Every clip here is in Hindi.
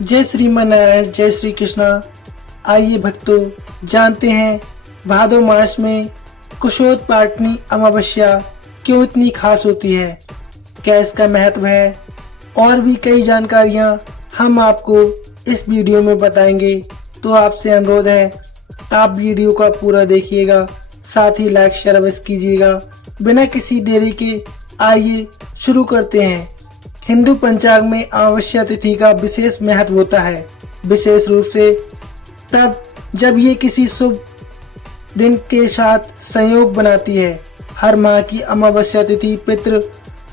जय श्रीमन नारायण, जय श्री कृष्णा। आइए भक्तों, जानते हैं भादो मास में कुशोत्पाटनी अमावस्या क्यों इतनी खास होती है, क्या इसका महत्व है, और भी कई जानकारियां हम आपको इस वीडियो में बताएंगे। तो आपसे अनुरोध है आप वीडियो का पूरा देखिएगा, साथ ही लाइक शेयर अवश्य कीजिएगा। बिना किसी देरी के आइए शुरू करते हैं। हिंदू पंचांग में अमावस्या तिथि का विशेष महत्व होता है, विशेष रूप से तब जब ये किसी शुभ दिन के साथ संयोग बनाती है। हर माह की अमावस्या तिथि पितृ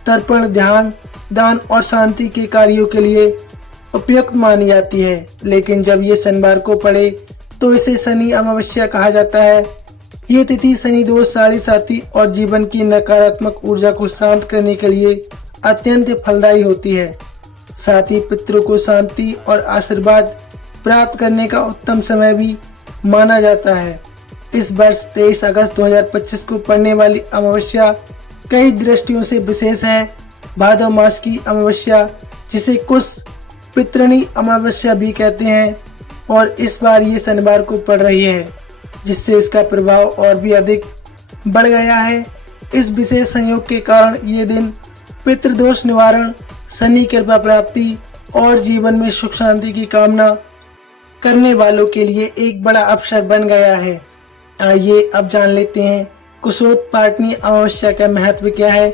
तर्पण, ध्यान, दान और शांति के कार्यों के लिए उपयुक्त मानी जाती है। लेकिन जब ये शनिवार को पड़े तो इसे शनि अमावस्या कहा जाता है। ये तिथि शनि दोष, साढ़े साथी और जीवन की नकारात्मक ऊर्जा को शांत करने के लिए अत्यंत फलदायी होती है। साथ ही पितरों को शांति और आशीर्वाद प्राप्त करने का उत्तम समय भी माना जाता है। इस वर्ष 23 अगस्त 2025 को पड़ने वाली अमावस्या कई दृष्टियों से विशेष है। भादो मास की अमावस्या, जिसे कुश पितृणी अमावस्या भी कहते हैं, और इस बार ये शनिवार को पड़ रही है, जिससे इसका प्रभाव और भी अधिक बढ़ गया है। इस विशेष संयोग के कारण ये दिन पितृदोष निवारण, शनि कृपा प्राप्ति और जीवन में सुख शांति की कामना करने वालों के लिए एक बड़ा अवसर बन गया है। आइए अब जान लेते हैं कुशोत्पाटनी अमावस्या का महत्व क्या है।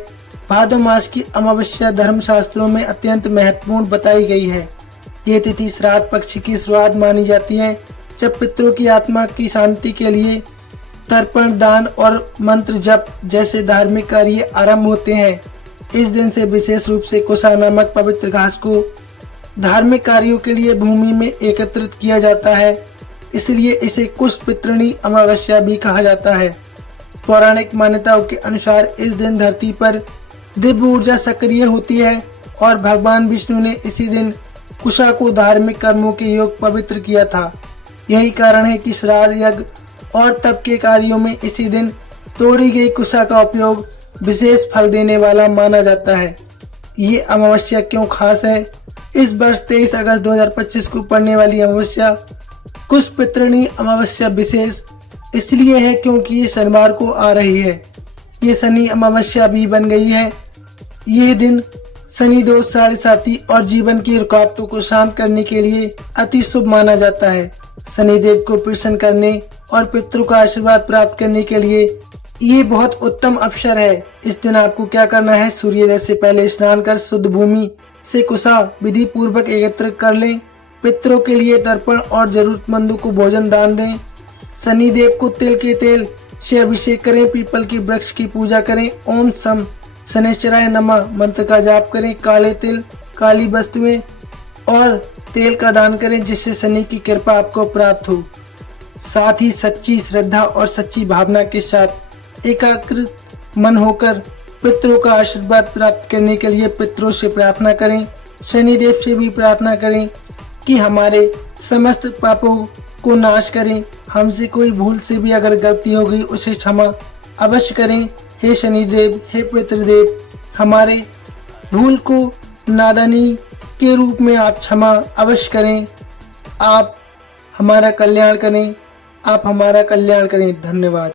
भादो मास की अमावस्या धर्मशास्त्रों में अत्यंत महत्वपूर्ण बताई गई है। ये तिथि श्राद्ध पक्ष की शुरुआत मानी जाती है, जब पितरों की आत्मा की शांति के लिए तर्पण, दान और मंत्र जप जैसे धार्मिक कार्य आरंभ होते हैं। इस दिन से विशेष रूप से कुशा नामक पवित्र घास को धार्मिक कार्यों के लिए भूमि में एकत्रित किया जाता है, इसलिए इसे कुश पितृणी अमावस्या भी कहा जाता है। पौराणिक मान्यताओं के अनुसार इस दिन धरती पर दिव्य ऊर्जा सक्रिय होती है और भगवान विष्णु ने इसी दिन कुशा को धार्मिक कर्मों के योग पवित्र किया था। यही कारण है कि श्राद्ध, यज्ञ और तप के कार्यों में इसी दिन तोड़ी गई कुशा का उपयोग विशेष फल देने वाला माना जाता है। ये अमावस्या क्यों खास है? इस वर्ष 23 अगस्त 2025 को पड़ने वाली अमावस्या कुश पितृणी अमावस्या विशेष इसलिए है क्योंकि ये शनिवार को आ रही है। ये शनि अमावस्या भी बन गई है। ये दिन शनि दोष, साढ़े साथी और जीवन की रुकावटों को शांत करने के लिए अति शुभ माना जाता है। शनिदेव को प्रसन्न करने और पितरों का आशीर्वाद प्राप्त करने के लिए ये बहुत उत्तम अवसर है। इस दिन आपको क्या करना है? सूर्योदय से पहले स्नान कर शुद्ध भूमि से कुशा विधि पूर्वक एकत्र कर लें। पितरों के लिए तर्पण और जरूरतमंदों को भोजन दान दें। शनिदेव को तिल के तेल से अभिषेक करें। पीपल के वृक्ष की पूजा करें। ओम सम शनिश्चराय नमः मंत्र का जाप करें। काले तिल, काली वस्तुएं और तेल का दान करें, जिससे शनि की कृपा आपको प्राप्त हो। साथ ही सच्ची श्रद्धा और सच्ची भावना के साथ एकाग्र मन होकर पितरों का आशीर्वाद प्राप्त करने के लिए पितरों से प्रार्थना करें। शनिदेव से भी प्रार्थना करें कि हमारे समस्त पापों को नाश करें। हमसे कोई भूल से भी अगर गलती हो गई उसे क्षमा अवश्य करें। हे शनिदेव, हे पितृदेव, हमारे भूल को नादानी के रूप में आप क्षमा अवश्य करें। आप हमारा कल्याण करें, आप हमारा कल्याण करें। धन्यवाद।